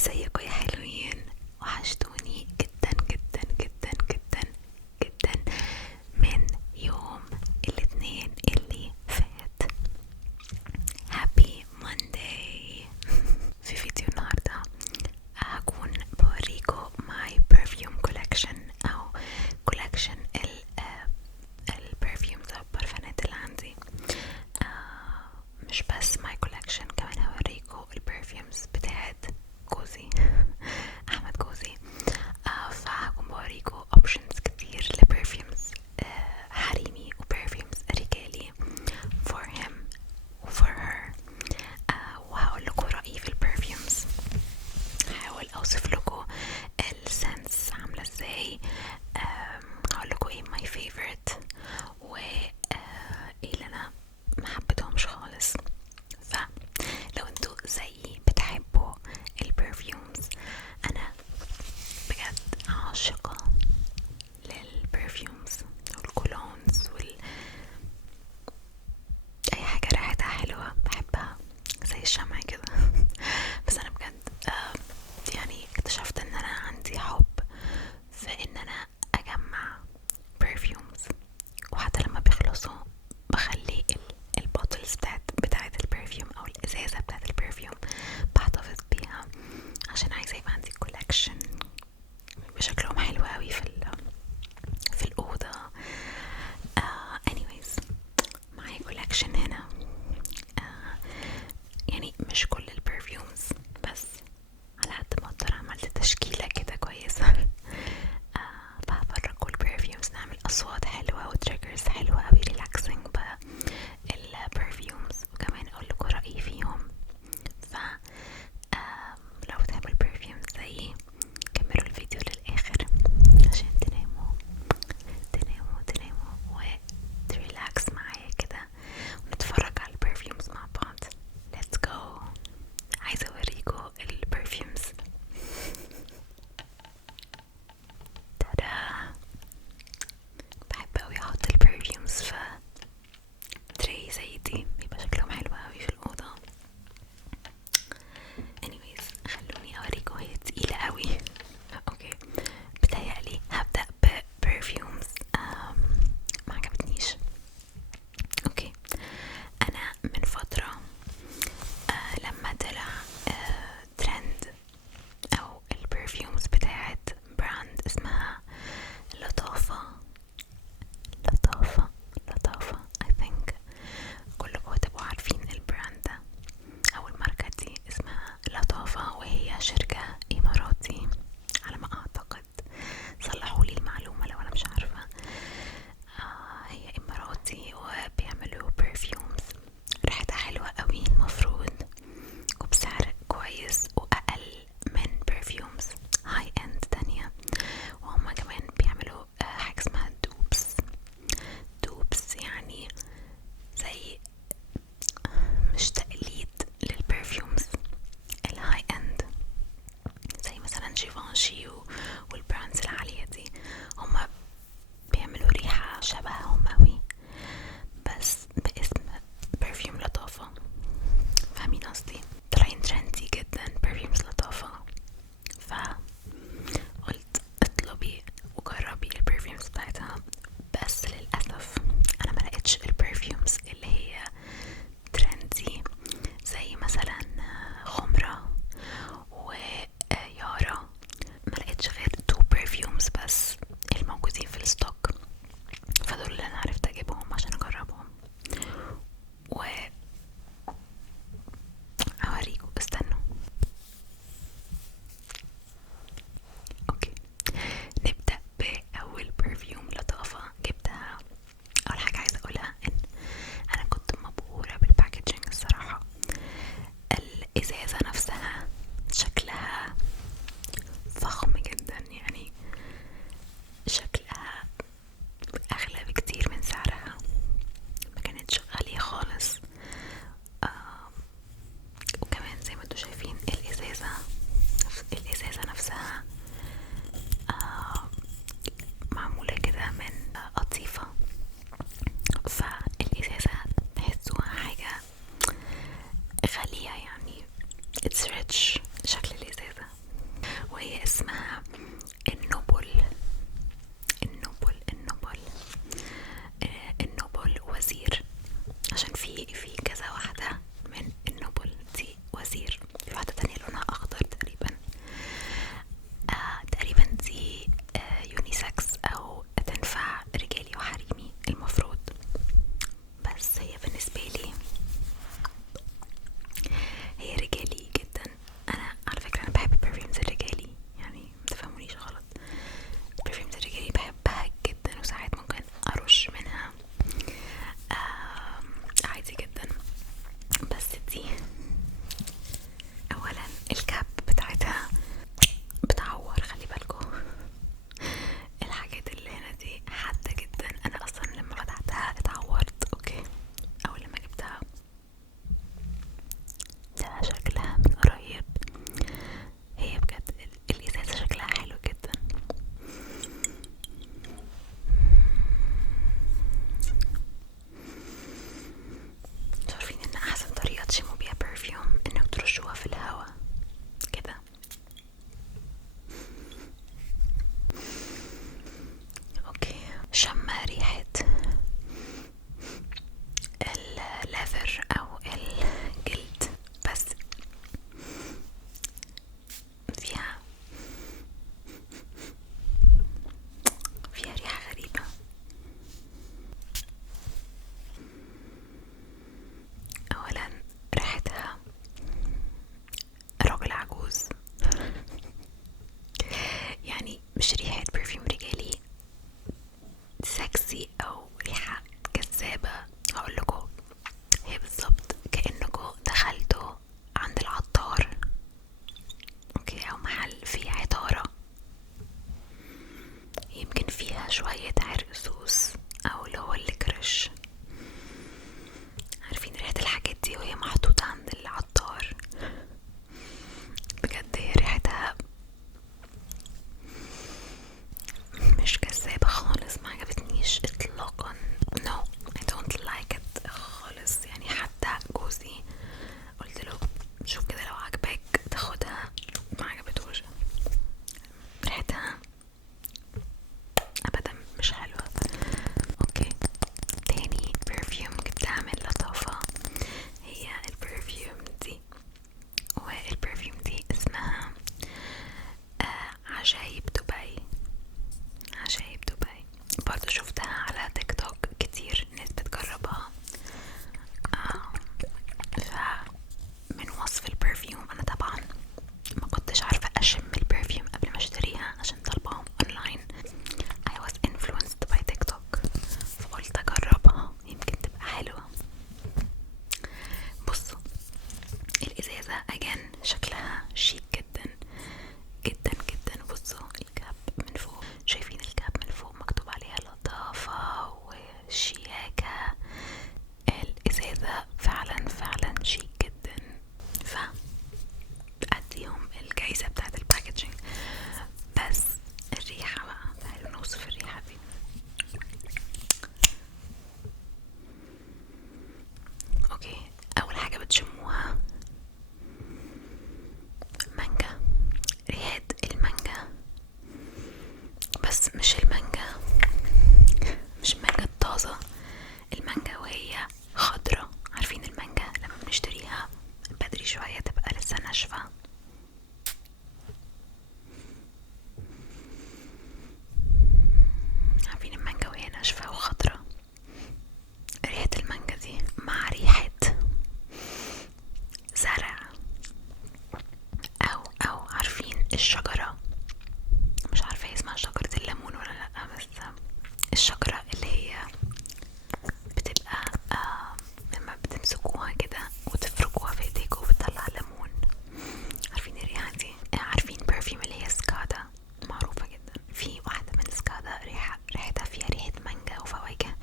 ازيكم يا حلوين؟ وحشتوني جدا جدا جدا جدا جدا من يوم الاثنين اللي فات. هابي مانداي. في فيديو النهاردة هكون بوريكم ماي برفيوم كولكشن او كولكشن البرفيومز او البرفانات اللي عندي. مش بس ماي كولكشن، كمان هوريكم البرفيومز بتاعت جوزي احمد جوزي. فهكون بوريكم اوبشنز كتير لبرفيومز حريمي وبرفيومز رجالي for him و for her. وهقول لكم رأيي في البرفيومز، هحاول اوصف لكم السنس عاملة ازاي، هقول لكم ايه my favorite و ايه اللي انا محبتهمش خالص. فلو انتوا زيي بتحبوا البرفيومز، انا بجد عاشقة للبرفيومز والكولونز اي حاجة ريحتها حلوة بحبها زي الشمع كده. بس انا بجد يعني اكتشفت ان انا عندي حب في ان انا اجمع برفيومز، وحتى لما بيخلصوا بخلي البوتلز بتاعت البرفيوم او الازازة بتاعت البرفيوم بحتفظ بيها، عشان عايزة يبقى عندي كولكشن بشكلهم حلو قوي في الأوضة. anyways معايا كولكشن هنا، يعني مش كل البرفيومز بس على قد ما اقدر عملت تشكيلة كده كويسة. بفرق كل برفيومز، نعمل أصوات حلوة وتريجرز حلوة أوي ريلاكسنج بالبرفيومز، وكمان أقول لكم رأيي فيهم. ف لو بتحبوا البرفيومز زيي كملوا الفيديو للآخر عشان تناموا وتريلاكس معايا كده ونتفرج على البرفيومز مع بعض. let's go. عايزة اوريكم البرفيومز. تادا! بحب اوي احط البرفيومز في تري زي دي، بيبقى شكلهم حلو اوي في الأوضة. anyways خلوني اوريكم، هي تقيلة اوي. اوكي، بتهيألي هبدأ ببرفيومز ما عجبتنيش. اوكي، انا من فترة لما طلع ترند او البرفيومز بتاعت براند اسمها لطافة I think كلكم هتبقوا عارفين البراند ده او الماركة دي، اسمها لطافة، وهي شركة اماراتي على ما اعتقد، صلحولي المعلومة لو انا مش عارفة. هي اماراتي وبيعملوا برفيومز ريحتها حلوة قوي المفروض، وبسعر كويس واقل من برفيومز هاي اند تانية. وهما كمان بيعملوا حاجة اسمها دوبس، يعني زي مش تقليد للبرفيومز الهاي اند زي مثلا جيفانشي والبراندز العالية دي. هما بيعملوا ريحة شبههم اوي بس باسم برفيوم لطافة، فاهمين قصدي؟ طالعين ترندي جدا برفيومز لطافة، فقلت اطلبي وجربي البرفيومز بتاعتها. بس للأسف انا ملقتش البرفيومز اللي هي ترندي زي مثلا خمرة ويارا، ملقتش غير 2 برفيومز بس الموجودين في الستوك، فدول اللي انا عرفت اجيبهم عشان اجربهم. و هوريكم، استنوا. اوكي، نبدأ بأول برفيوم لطافة جبتها. اول حاجة عايزة اقولها ان انا كنت مبهورة بالباكجينج الصراحة. الازازة نفسها شكلها فخم جدا، يعني شكلها اغلى بكتير من سعرها، ما كانتش غالية خالص. وكمان زي ما انتوا شايفين الازازة نفسها معمولة كده من قطيفة، فالازازة تحسوها حاجة غالية، يعني it's rich شكل الازازة. الازازة again شكلها شيك جدا جدا جدا. بصوا الكاب من فوق، شايفين الكاب من فوق مكتوب عليها لطافة وشياكة. الازازة فعلا فعلا شيك جدا، فأديهم الجايزة بتاعت الباكجينج. بس الريحة بقى، تعالوا نوصف الريحة دي. اوكي، اول حاجة بتشموها مانجا، ريحة المانجا، بس مش المانجا، مش المانجا الطازة، المانجا وهي خضرة. عارفين المانجا لما بنشتريها بدري شوية تبقى لسه ناشفة؟ عارفين المانجا وهي ناشفة وخضرة؟ ريحة المانجا دي مع ريحة زرع، او عارفين الشجرة، مش عارفة هي اسمها شجرة الليمون ولا لأ، بس الشجرة اللي هي بتبقى لما بتمسكوها كده وتفركوها في ايديكوا وبتطلع ليمون. عارفين الريحة دي؟ عارفين برفيوم اللي هي سكادا، معروفة جدا. في واحدة من سكادا ريحتها فيها ريحة مانجا وفواكه،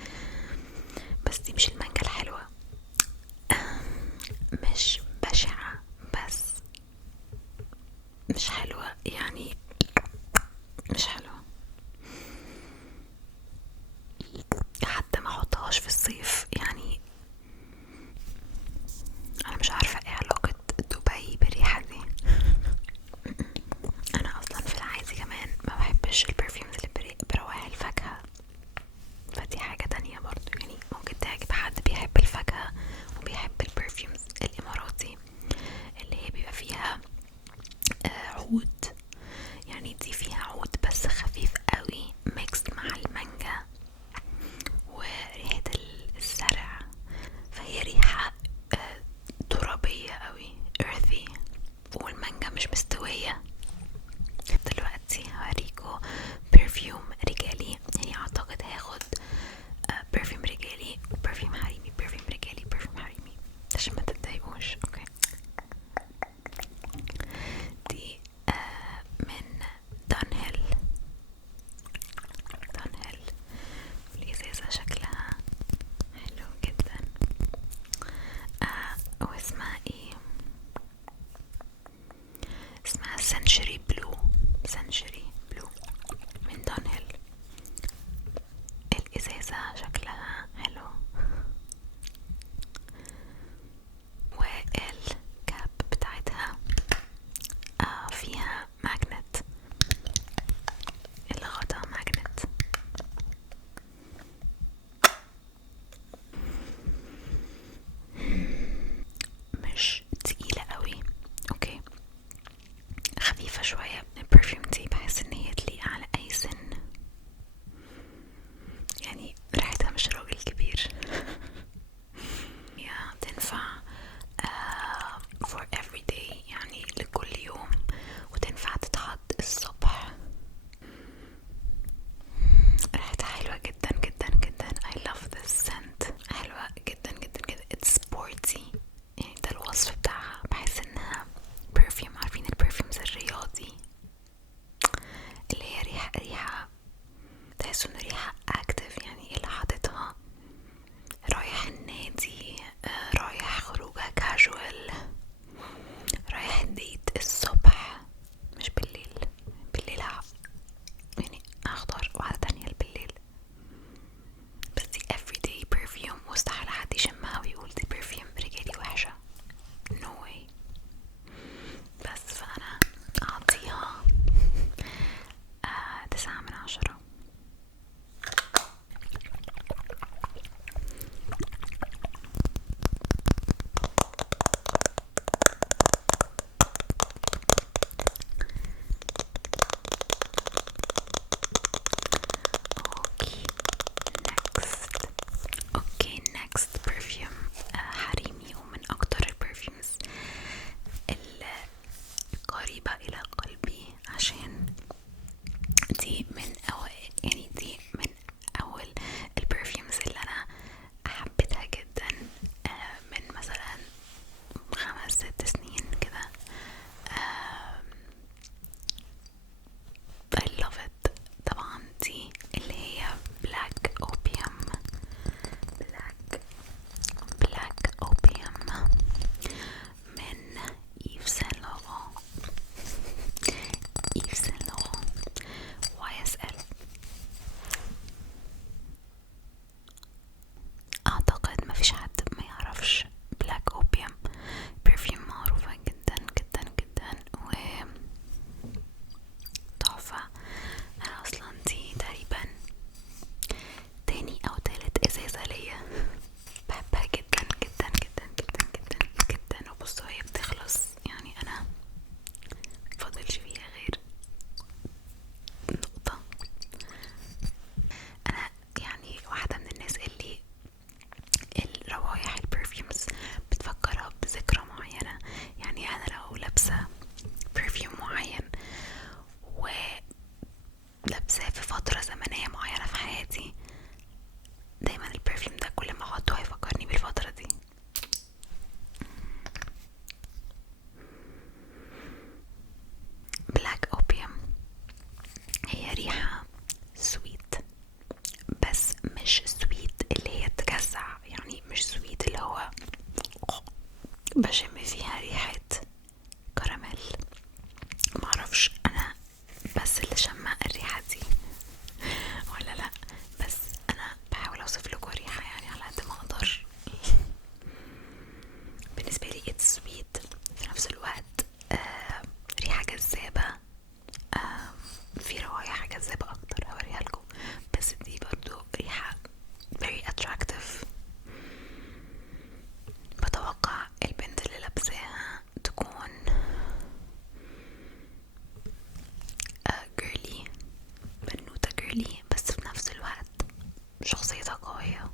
بس دي مش المانجا الحلوة، مش بشعة بس مش حلوة، يعني مش حلوة. حتى ما احطهاش في الصيف، يعني انا مش عارفة ايه علاقة دبي بالريحة دي. انا اصلا في العادي كمان ما بحبش البرفيومز اللي بروايح الفاكهة، فدي حاجة تانية برضو. يعني ممكن تعجب حد بيحب الفاكهة وبيحب البرفيومز الاماراتي اللي هي بيبقى فيها عود، يعني دي فيها عود بس خفيف قوي ميكس مع المانجا وريحة الزرع، فهي ريحة ترابية قوي earthy، والمانجا مش مستوية. دلوقتي هوريكو برفيوم رجالي، يعني اعتقد هاخد برفيوم رجالي وبرفيوم حريمي، برفيوم رجالي برفيوم حريمي عشان ما تتضايقوش. اوكي، دي من دانهيل. الازازة شكلها حلو جدا. واسمها ايه؟ اسمها سنشري بلو من دانهيل. الازازة شكلها حلو، والكاب بتاعتها فيها ماجنت، الغطا ماجنت. مش تقيلة قوي، اوكي، خفيفة شوية. البرفيوم دي بحس ان هي تليق على اي سن، يعني ريحتها مش راجل كبير. هي تنفع for every day، يعني لكل يوم، وتنفع تتحط الصبح. ريحتها حلوة جدا جدا جدا. I love this scent، حلوة جدا جدا جدا. it's sporty، يعني ده الوصف بشم فيها ريحة كراميل. معرفش انا بس اللي شم الريحة دي ولا لا، بس انا بحاول اوصف لكم ريحة يعني على قد ما اقدر. بالنسبة لي it's sweet في نفس الوقت ريحة جذابة. في روايح جذابة اكتر هوريها لكم، بس دي برضو ريحة very attractive. بتوقع البنت اللي لابساها تكون girly، بنوتة girly، بس في نفس الوقت شخصيتها قوية،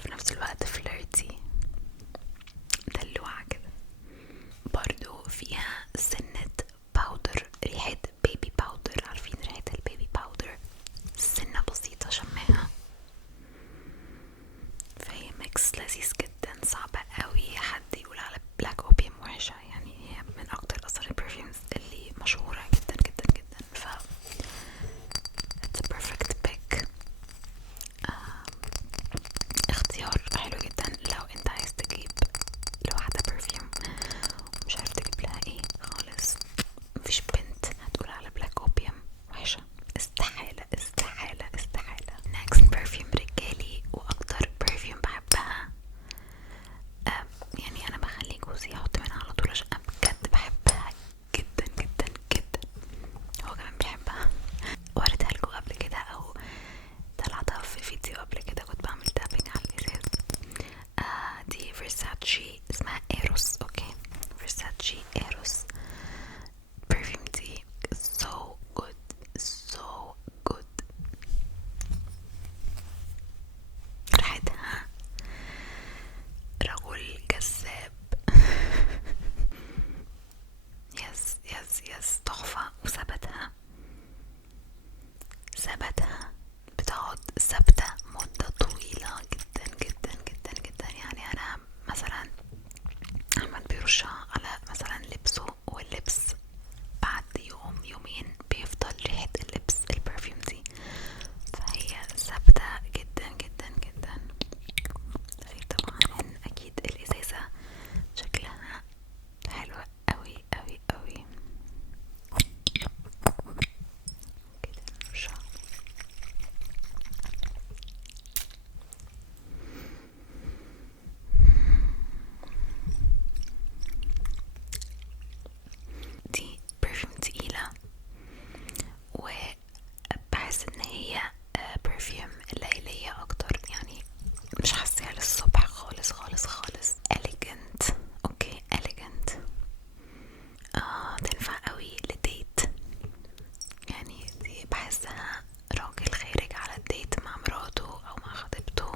في نفس الوقت flirty، دلوعة كده. برضو فيها سنة باودر، ريحة بيبي باودر، عارفين ريحة البيبي باودر؟ سنة بسيطة شماها، فهي ميكس لذيذ جدا. صعب قوي حد يقول على بلاك اوبيوم وحشة، يعني هي من اكتر اصلا البرفيومز اللي مشهورة جدا جدا جدا، ف it's a perfect pick. اختيار حلو جدا لو انت عايز تجيب لواحدة برفيوم ومش عارف تجيب لها ايه خالص. مفيش بنت هتقول على بلاك اوبيوم وحشة، استحالة استحالة استحالة. next برفيوم رجالي واكتر برفيوم بحبها، يعني انا بخلي جوزي يحط منها على طول عشان بجد بحبها جدا جدا جدا، هو كمان بيحبها. وريتها لكم قبل كده او طلعتها في فيديو قبل كده، كنت بعمل تابينج على الازاز. دي فيرساتشي، اسمها ايروس. اوكي، فيرساتشي ايروس برفيوم دي so good so good. ريحتها رجل جذاب يس يس يس، تحفة. وثبتها بتقعد ثابتة مدة طويلة جدا جدا جدا جدا. يعني أنا مثلا أحمد بيرشها على مثلا لبسه، واللبس بعد يوم يومين بيفضل ريحة اللبس البرفيوم دي، فهي ثابتة جدا جدا جدا. غير طبعا ان اكيد الازازة شكلها حلو اوي اوي اوي كده. نرشها دي برفيوم تقيلة، وبحس ان هي برفيوم ليلية اكتر، يعني مش حاساها للصبح خالص خالص خالص. elegant. اوكي elegant تنفع قوي لديت، يعني دي بحسها راجل خارج على الديت مع مراته او مع خطيبته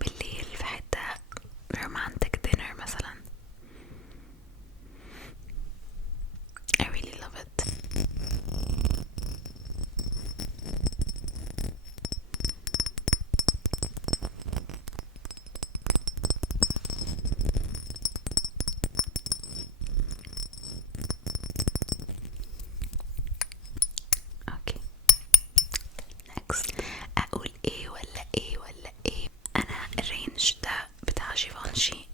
بالليل في حتة romantic dinner مثلا. I really love it. اوكي next، اقول ايه ولا ايه ولا ايه؟ انا الرينج ده بتاع جيفانشي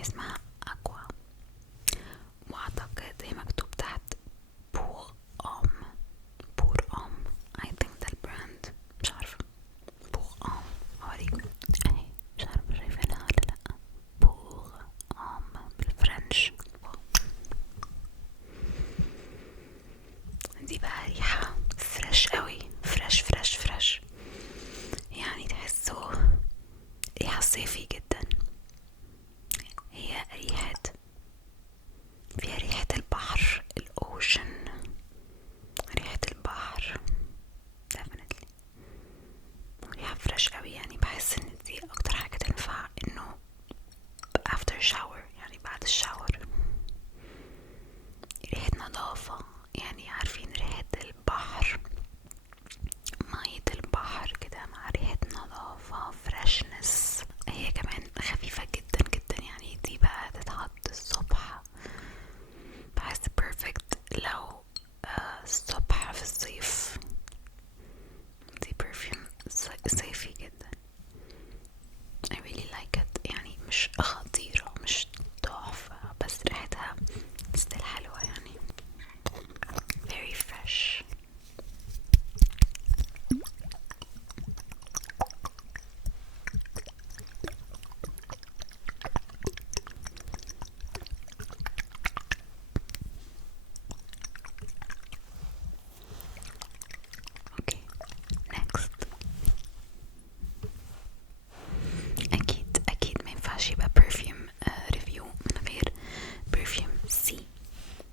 هي اسمها اكوا، واعتقد هي مكتوب تحت بور ام. بور ام I think ده البراند، مش عارفة. بور ام اوريكم اهي، مش عارفة شايفينها ولا لا. بور ام بالفرنش. دي بقى ريحة فريش قوي، فريش فريش فريش، يعني تحسه ريحة صيفي جدا. هي ريحة، فيها ريحة البحر، الأوشن، ريحة البحر definitely. ريحة فريش قوي، يعني بحس ان دي اكتر حاجة تنفع انه after shower، يعني بعد الشاور. ريحة نظافة، يعني عارفين ريحة البحر، مية البحر كده مع ريحة نظافة فريشنس. هي كمان خفيفة جدا جدا، يعني دي بقى تتحط الصبح، بحس بيرفكت لو الصبح في الصيف. دي برفيوم صيفي جدا. I really like it، يعني مش خطيرة، مش تحفة، بس ريحتها still حلوة يعني. very fresh. okay next. اكيد ما ينفعش يبقى برفيوم ريفيو من غير برفيوم سي،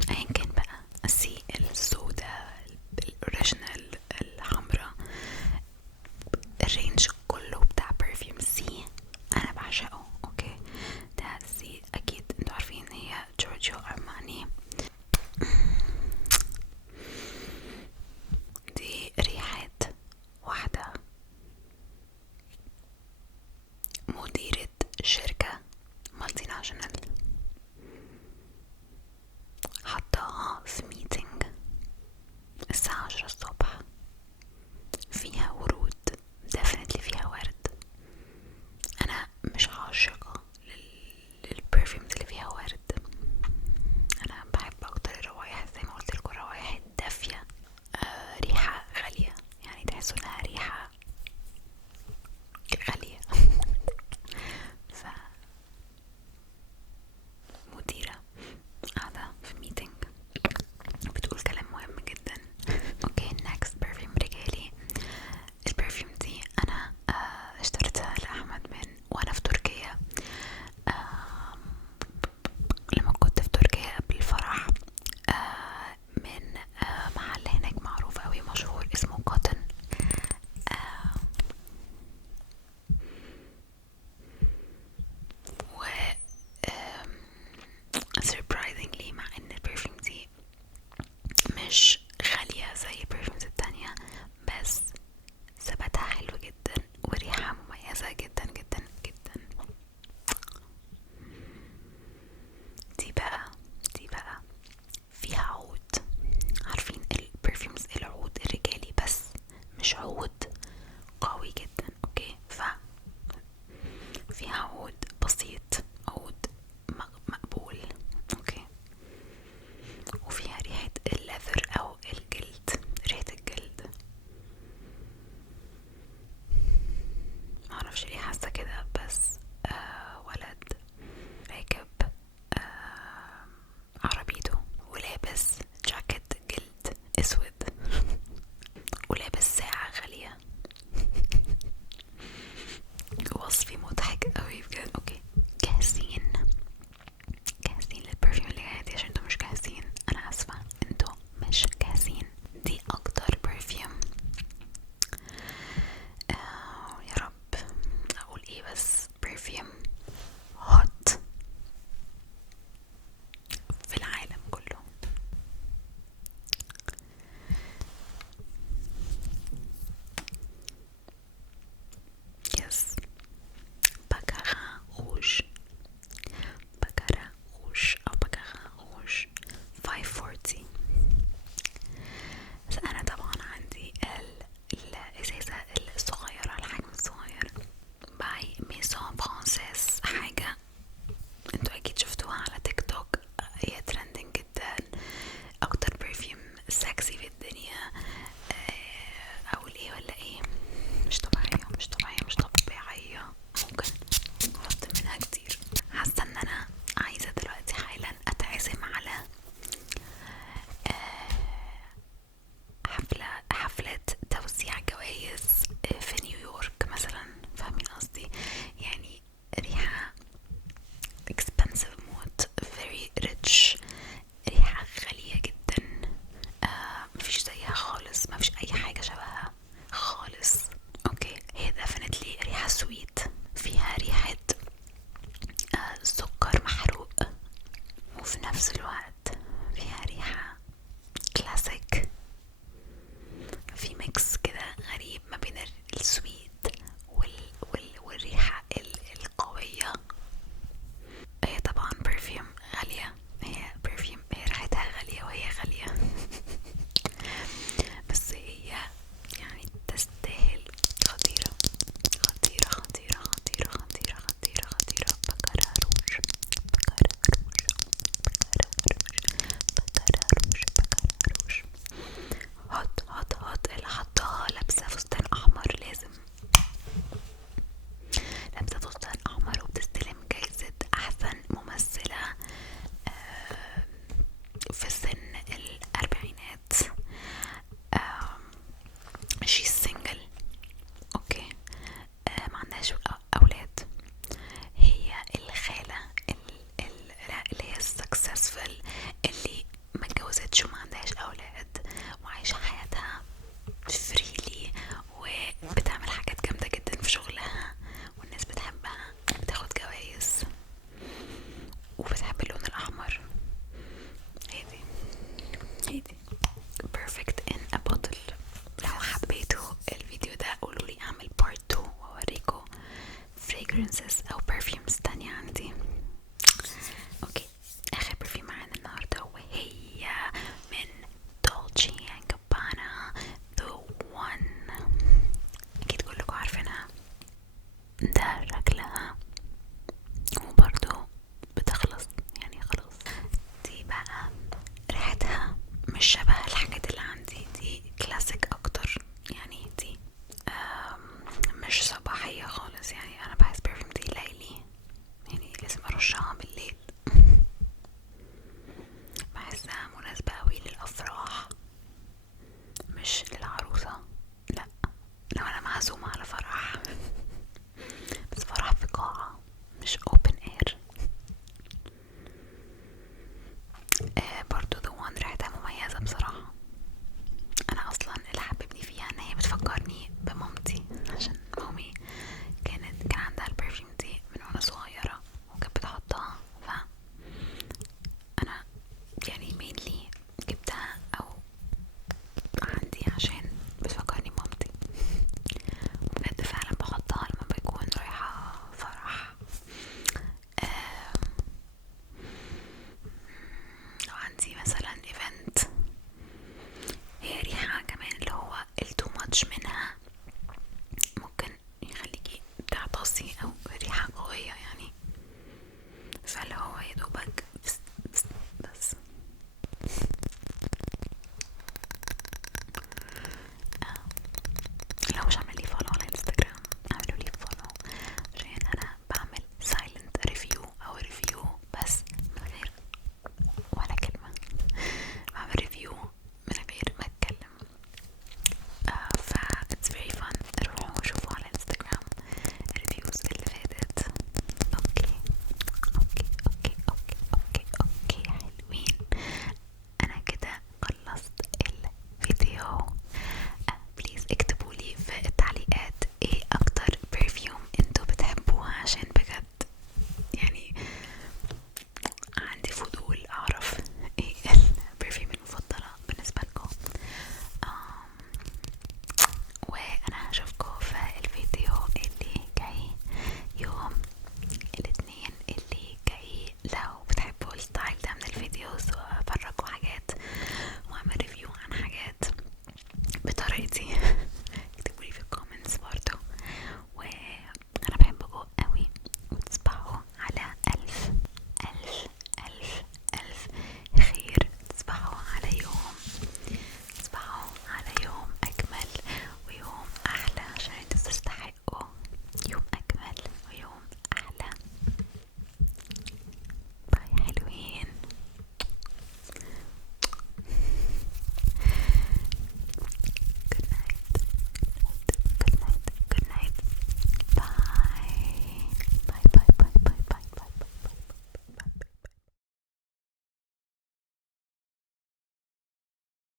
ايا كان بقى السي السوداء، الاوريجينال، الحمراء، الرينج كله بتاع برفيوم سي انا بعشقه. اوكي ده سي اكيد انتوا عارفين هي جورجيو ارماني. دي ريحة واحدة مديرة شركة مالتي ناشونال، حطاها في ميتينج الساعة 10 الصبح، فيها ورود، definitely فيها ورد. أنا مش عاشقة للبرفيومز اللي فيها ورد، أنا بحب أكتر الروايح زي ما قلت لكم، الروايح الدافية. ريحة غالية، يعني تحسوا إنها ريحة غالية. فمديرة قاعدة في ميتينج بتقول كلام مهم جدا. اوكي next برفيوم رجالي. البرفيوم دي انا اشتريتها لاحمد من وانا في تركيا، لما كنت في تركيا قبل الفرح، من محل هناك معروف اوي مشهور اسمه كوتن. و surprisingly مع ان البرفيوم دي مش غالية زي البرفيومز التانية، بس ثباتها حلو جدا وريحة مميزة جدا جدا جدا. دي بقى فيها عود، عارفين البرفيومز العود الرجالي، بس مش عود قوي جدا. اوكي فيها عود بسيط، عود مقبول. اوكي وفيها ريحة الليذر او الجلد، ريحة الجلد. معرفش ليه حاسة كده، بس ولد راكب عربيته ولابس جاكيت جلد اسود ولابس ساعة غالية. وصفي مضحك قوي بجد. اوكي جاهزين للبرفيوم اللي جاي دي؟ عشان انتوا مش جاهزين، انا اسفة انتوا مش جاهزين. دي اكتر برفيوم يا رب اقول ايه، بس برفيوم